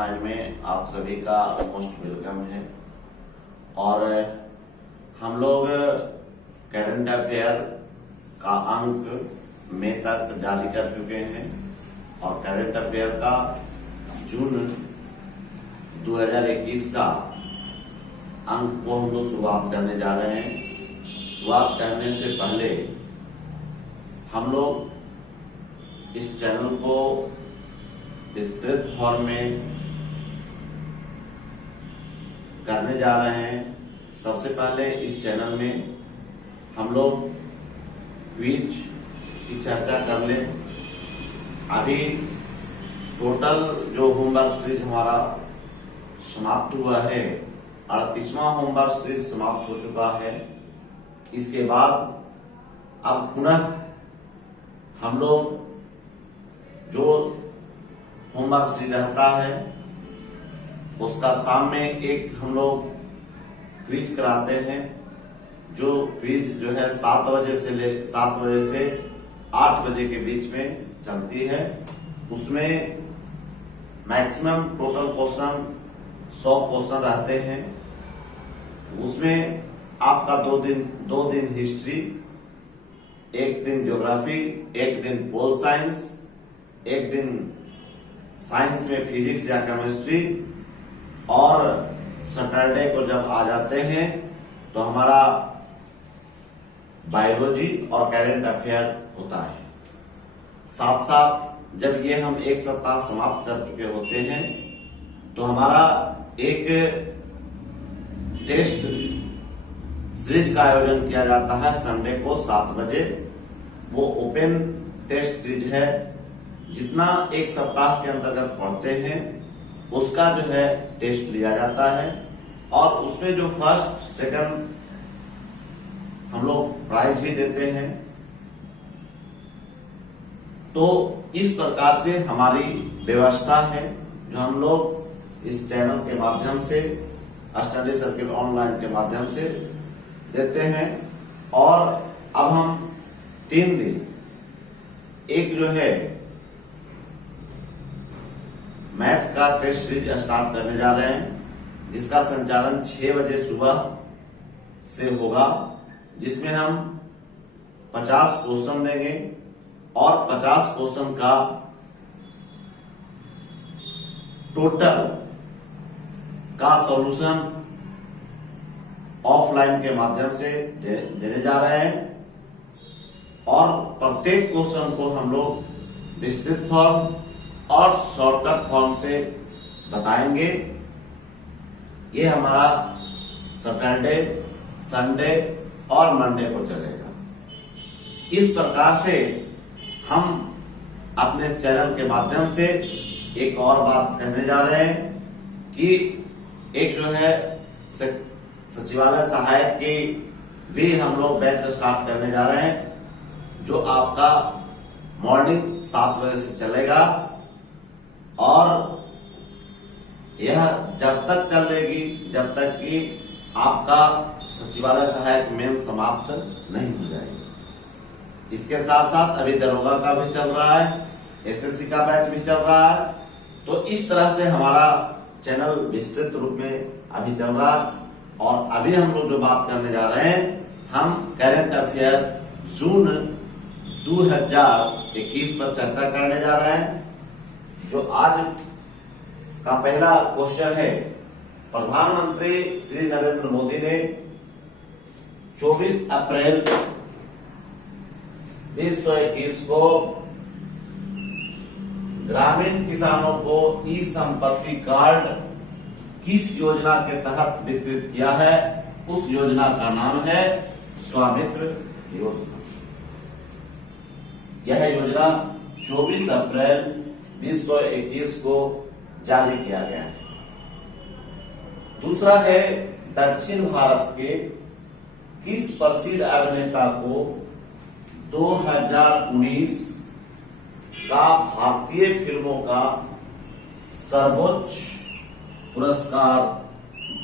Online में आप सभी का मोस्ट वेलकम है। और हम लोग करंट अफेयर का अंक मई तक जारी कर चुके हैं और करंट अफेयर का जून 2021 का अंक को हम लोग शुरुआत करने जा रहे हैं। शुरुआत करने से पहले हम लोग इस चैनल को विस्तृत फॉर्म में करने जा रहे हैं। सबसे पहले इस चैनल में हम लोग क्विज की चर्चा कर लें। अभी टोटल जो होमवर्क सीरीज हमारा समाप्त हुआ है, 38वां होमवर्क सीरीज समाप्त हो चुका है। इसके बाद अब पुनः हम लोग जो होमवर्क सीरीज रहता है उसका शाम में एक हम लोग क्विज कराते हैं। जो क्विज जो है 7 बजे से 8 बजे के बीच में चलती है। उसमें मैक्सिमम टोटल क्वेश्चन 100 क्वेश्चन रहते हैं। उसमें आपका दो दिन हिस्ट्री, एक दिन ज्योग्राफी, एक दिन पोल साइंस, एक दिन साइंस में फिजिक्स या केमिस्ट्री, और सैटरडे को जब आ जाते हैं तो हमारा बायोलॉजी और करंट अफेयर होता है। साथ साथ जब ये हम एक सप्ताह समाप्त कर चुके होते हैं तो हमारा एक टेस्ट सीरीज का आयोजन किया जाता है संडे को 7 बजे। वो ओपन टेस्ट सीरीज है। जितना एक सप्ताह के अंतर्गत पढ़ते हैं उसका जो है टेस्ट लिया जाता है और उसमें जो फर्स्ट सेकंड हम लोग प्राइज भी देते हैं। तो इस प्रकार से हमारी व्यवस्था है जो हम लोग इस चैनल के माध्यम से, स्टडी सर्किल ऑनलाइन के माध्यम से देते हैं। और अब हम 3 दिन एक जो है मैथ का टेस्ट सीरीज स्टार्ट करने जा रहे हैं, जिसका संचालन 6 बजे सुबह से होगा, जिसमें हम 50 क्वेश्चन देंगे और 50 क्वेश्चन का टोटल का सॉल्यूशन ऑफलाइन के माध्यम से देने जा रहे हैं। और प्रत्येक क्वेश्चन को हम लोग विस्तृत फॉर्म और शॉर्टकट फॉर्म से बताएंगे। ये हमारा सैटरडे, संडे और मंडे को चलेगा। इस प्रकार से हम अपने चैनल के माध्यम से एक और बात कहने जा रहे हैं कि एक जो है सचिवालय सहायक की भी हम लोग बैच स्टार्ट करने जा रहे हैं, जो आपका मॉर्निंग 7 बजे से चलेगा और यह जब तक चलेगी जब तक कि आपका सचिवालय सहायक मेन समाप्त नहीं हो जाएगी। इसके साथ साथ अभी दरोगा का भी चल रहा है, एसएससी का बैच भी चल रहा है। तो इस तरह से हमारा चैनल विस्तृत रूप में अभी चल रहा है। और अभी हम लोग जो बात करने जा रहे हैं, हम करंट अफेयर जून 2021 पर चर्चा करने जा रहे हैं। जो आज का पहला क्वेश्चन है, प्रधानमंत्री श्री नरेंद्र मोदी ने 24 अप्रैल 2021 को ग्रामीण किसानों को ई संपत्ति कार्ड किस योजना के तहत वितरित किया है? उस योजना का नाम है स्वामित्व योजना। यह योजना 24 अप्रैल 2021 को जारी किया गया है। दूसरा है, दक्षिण भारत के किस प्रसिद्ध अभिनेता को 2019 का भारतीय फिल्मों का सर्वोच्च पुरस्कार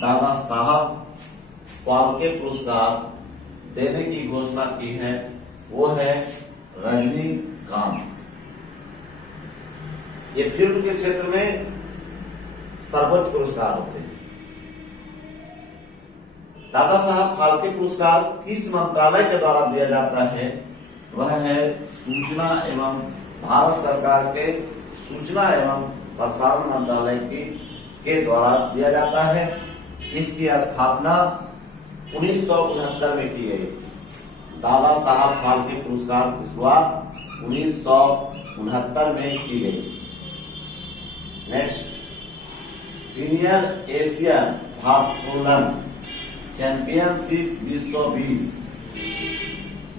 दादा साहब फाल्के पुरस्कार देने की घोषणा की है? वो है रजनीकांत। ये फिल्म के क्षेत्र में सर्वोच्च पुरस्कार होते हैं। दादा साहब फाल्के पुरस्कार किस मंत्रालय के द्वारा दिया जाता है? वह है सूचना एवं भारत सरकार के सूचना एवं प्रसारण मंत्रालय के द्वारा दिया जाता है। इसकी स्थापना 1969 में की गई थी। दादा साहब फाल्के पुरस्कार की शुरुआत 1969 में की गई थी। नेक्स्ट, सीनियर एशियन भारोत्तोलन चैंपियनशिप 2020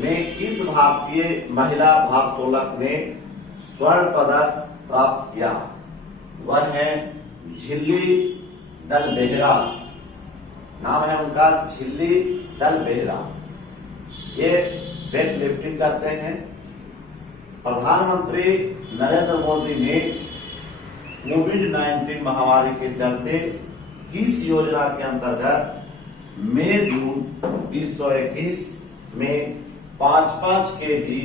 में किस भारतीय महिला भारोत्तोलक ने स्वर्ण पदक प्राप्त किया? वह है झिल्ली दल बेहरा, नाम है उनका झिल्ली दल बेहरा। ये वेट लिफ्टिंग करते हैं। प्रधानमंत्री नरेंद्र मोदी ने कोविड-19 महामारी के चलते किस योजना के अंतर्गत मई जून 2021 में 5-5 केजी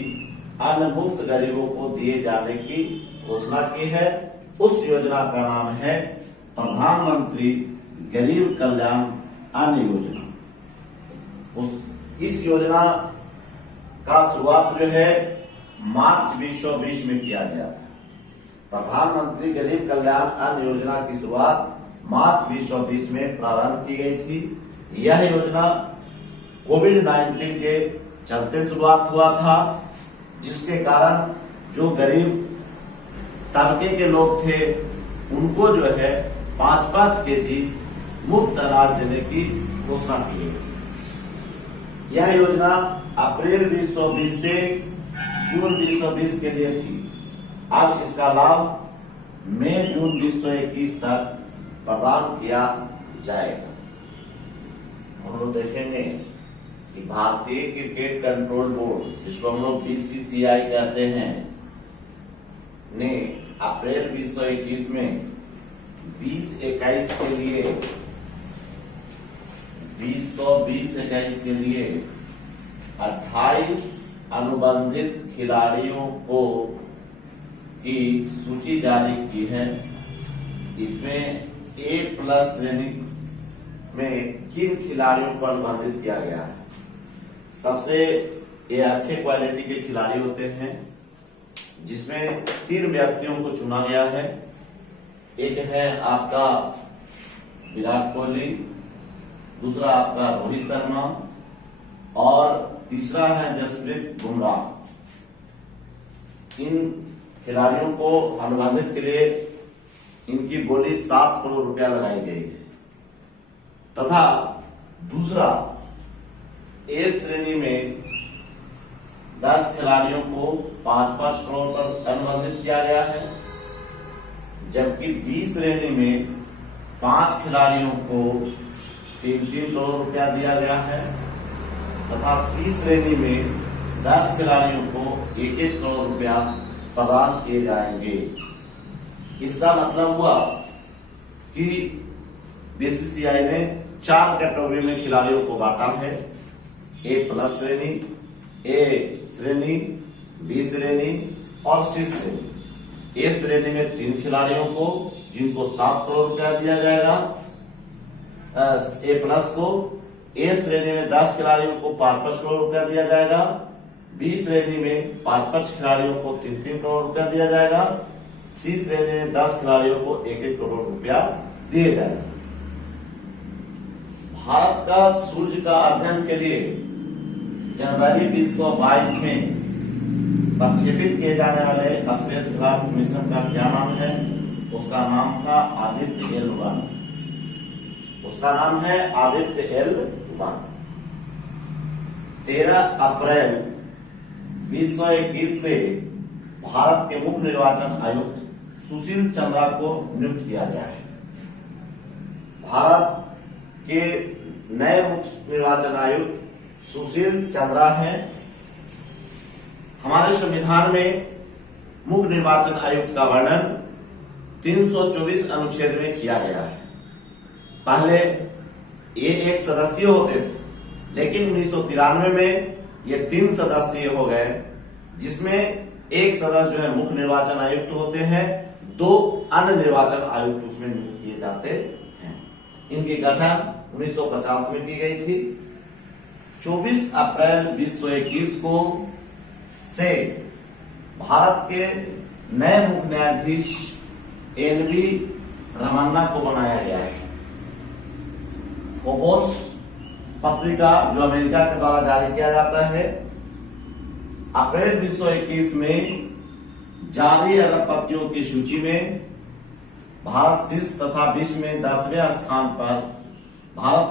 अन्न मुफ्त गरीबों को दिए जाने की घोषणा की है? उस योजना का नाम है प्रधानमंत्री गरीब कल्याण अन्न योजना। इस योजना का शुरुआत जो है मार्च 2020 में किया गया था। प्रधानमंत्री गरीब कल्याण अन्न योजना की शुरुआत मार्च 2020 में प्रारंभ की गई थी। यह योजना कोविड-19 के चलते शुरुआत हुआ था, जिसके कारण जो गरीब तबके के लोग थे उनको जो है 5-5 केजी मुफ्त अनाज देने की घोषणा की गई। यह योजना अप्रैल 2020 से जून 2020 के लिए थी। अब इसका लाभ मई जून 2021 तक प्रदान किया जाएगा। हम लोग देखेंगे कि भारतीय क्रिकेट कंट्रोल बोर्ड, जिसको हम लोग BCCI कहते हैं, ने अप्रैल 2021 में 20-21 के लिए 2020-21 के लिए 28 अनुबंधित खिलाड़ियों को की सूची जारी की है। इसमें A+ श्रेणी में किन खिलाड़ियों को अनुबंधित किया गया है? सबसे ये अच्छे क्वालिटी के खिलाड़ी होते हैं, जिसमें 3 व्यक्तियों को चुना गया है। एक है आपका विराट कोहली, दूसरा आपका रोहित शर्मा और तीसरा है जसप्रीत बुमराह। इन खिलाड़ियों को अनुबंधित के लिए इनकी बोली 7 करोड़ रुपया लगाई गई है, तथा दूसरा ए श्रेणी में 10 खिलाड़ियों को 5-5 करोड़ पर अनुबंधित किया गया है, जबकि बी श्रेणी में 5 खिलाड़ियों को 3-3 करोड़ रुपया दिया गया है, तथा सी श्रेणी में 10 खिलाड़ियों को 1-1 करोड़ रुपया प्रदान किए जाएंगे। इसका मतलब हुआ कि BCCI ने 4 कैटेगरी में खिलाड़ियों को बांटा है। A+ श्रेणी, A श्रेणी, B श्रेणी और C श्रेणी। A श्रेणी में 3 खिलाड़ियों को, जिनको 7 करोड़ रुपया दिया जाएगा A+ को। A श्रेणी में 10 खिलाड़ियों को 5-5 करोड़ रुपया दिया जाएगा। B श्रेणी में 5-5 खिलाड़ियों को 3-3 करोड़ रुपया दिया जाएगा। C श्रेणी में 10 खिलाड़ियों को 1-1 करोड़ रुपया दिए जाएगा। भारत का सूर्य का अध्ययन के लिए जनवरी 2022 में प्रक्षेपित किए जाने वाले स्पेसक्राफ्ट मिशन का क्या नाम है? उसका नाम था आदित्य L1। उसका नाम है आदित्य L1। 13 अप्रैल 2021 से भारत के मुख्य निर्वाचन आयुक्त सुशील चंद्रा को नियुक्त किया गया है। भारत के नए मुख्य निर्वाचन आयुक्त सुशील चंद्रा हैं। हमारे संविधान में मुख्य निर्वाचन आयुक्त का वर्णन 324 अनुच्छेद में किया गया है। पहले ये 1 सदस्यीय होते थे, लेकिन 1993 में ये 3 सदस्यीय हो गए, जिसमें एक सदस्य जो है मुख्य निर्वाचन आयुक्त होते हैं, 2 अन्य निर्वाचन आयुक्त उसमें नियुक्त किए जाते हैं। इनकी गठन 1950 में की गई थी। 24 अप्रैल 2021 को से भारत के नए मुख्य न्यायाधीश एन.वी. रमन्ना को बनाया गया है। फोर्ब्स पत्रिका जो अमेरिका के द्वारा जारी किया जाता है, अप्रैल 2021 में जारी अरबपतियों की सूची में भारत शीर्ष तथा विश्व में 10वें स्थान पर भारत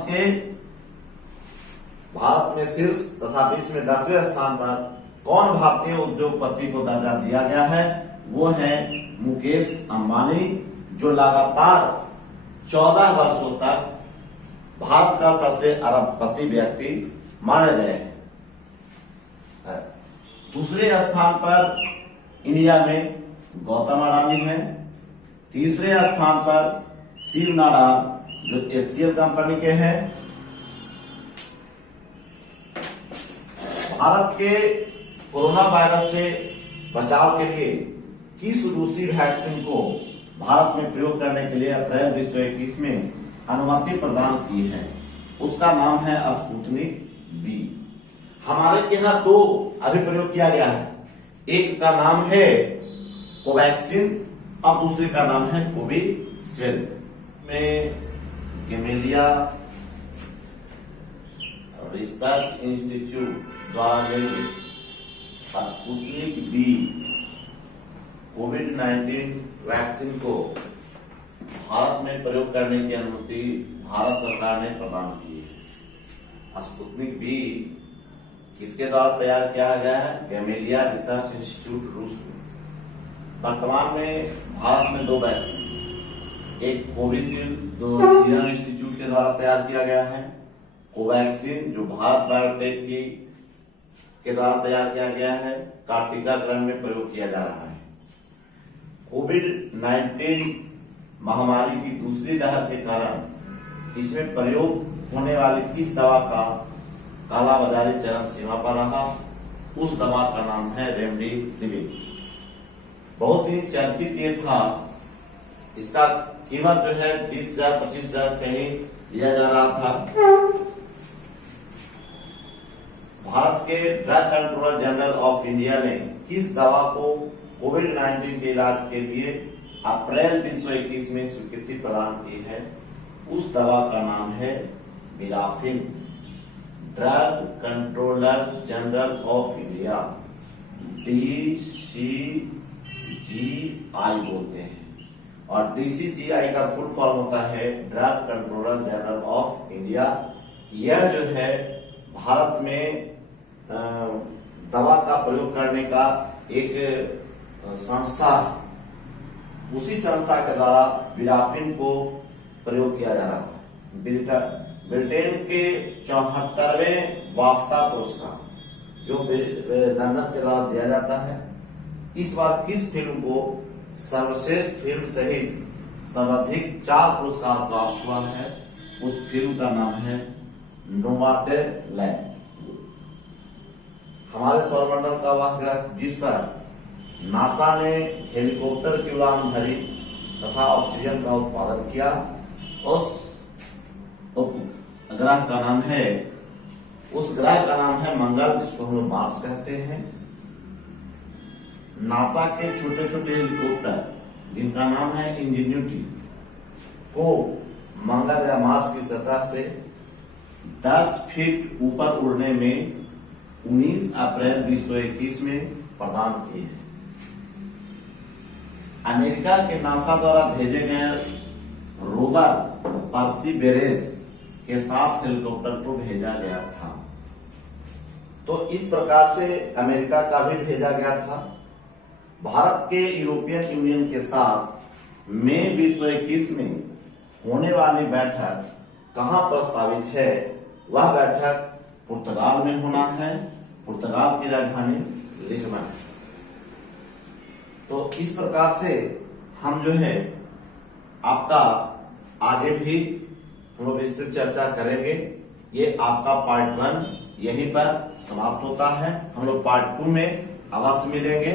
में शीर्ष तथा विश्व में 10वें स्थान पर कौन भारतीय उद्योगपति को दर्जा दिया गया है? वो है मुकेश अंबानी, जो लगातार 14 वर्षों तक भारत का सबसे अरबपति व्यक्ति माने गए हैं। दूसरे स्थान पर इंडिया में गौतम अडानी है। तीसरे स्थान पर शिव नाडार जो HCL कंपनी के हैं। भारत के कोरोना वायरस से बचाव के लिए किस रूसी वैक्सीन को भारत में प्रयोग करने के लिए अप्रैल 2021 में अनुमति प्रदान की है? उसका नाम है स्पुतनिक V। हमारे यहाँ 2 अभी प्रयोग किया गया है। एक का नाम है कोवैक्सीन और दूसरे का नाम है कोविशील्ड। में गेमेलिया रिसर्च इंस्टीट्यूट द्वारा निर्मित स्पुतनिक V कोविड-19 वैक्सीन को भारत में प्रयोग करने की अनुमति भारत सरकार ने प्रदान की है। स्पुतनिक V किसके द्वारा तैयार किया गया है? गेमेलिया रिसर्च इंस्टीट्यूट रूस में। वर्तमान में भारत में 2 वैक्सीन, एक कोविशील्ड जो सीरम इंस्टीट्यूट के द्वारा तैयार किया गया है, कोवैक्सीन जो भारत बायोटेक के द्वारा तैयार किया गया है, का टीकाकरण में प्रयोग किया जा रहा है। कोविड-19 महामारी की दूसरी लहर के कारण इसमें प्रयोग होने वाली किस दवा का कालाबाजारी चरम सीमा पर रहा? उस दवा का नाम है रेमडेसिविर। बहुत ही चर्चित ये था। इसका कीमत जो है 20,000 25,000 कहीं लिया जा रहा था। भारत के drug controller general of India ने किस दवा को कोविड-19 के इलाज के लिए अप्रैल 2021 में स्वीकृति प्रदान की है? उस दवा का नाम है बिराफिन। Drug controller general of India DCGI बोलते हैं, और DCGI का फुल फॉर्म होता है drug controller general of India. यह जो है भारत में दवा का प्रयोग करने का एक संस्था, उसी संस्था के द्वारा बिराफिन को प्रयोग किया जा रहा है। ब्रिटेन के 74वें वाफ्टा पुरस्कार जो लंदन के द्वारा दिया जाता है, इस बार किस फिल्म को सर्वश्रेष्ठ फिल्म सहित सर्वाधिक 4 पुरस्कार प्राप्त हुआ है? उस फिल्म का नाम है नोमाडेलैंड। हमारे सौरमंडल का वह ग्रह जिस पर नासा ने हेलीकॉप्टर की उड़ान भरी तथा ऑक्सीजन का उत्पादन किया, उस ग्रह का नाम है मंगल, जिसको हम लोग मार्स कहते हैं। नासा के छोटे छोटे हेलीकॉप्टर जिनका नाम है इंजेन्यूटी को मंगल या मार्स की सतह से 10 फीट ऊपर उड़ने में 19 अप्रैल 2021 में प्रदान किए हैं। अमेरिका के नासा द्वारा भेजे गए रोवर परसिवेरेंस के साथ हेलीकॉप्टर को भेजा गया था। तो इस प्रकार से अमेरिका का भी भेजा गया था। भारत के यूरोपियन यूनियन के साथ मई 2021 में होने वाली बैठक कहां प्रस्तावित है? वह बैठक पुर्तगाल में होना है। पुर्तगाल की राजधानी लिस्बन है। तो इस प्रकार से हम जो है आपका आगे भी हम लोग विस्तृत चर्चा करेंगे। ये आपका पार्ट 1 यहीं पर समाप्त होता है। हम लोग पार्ट 2 में अवश्य मिलेंगे।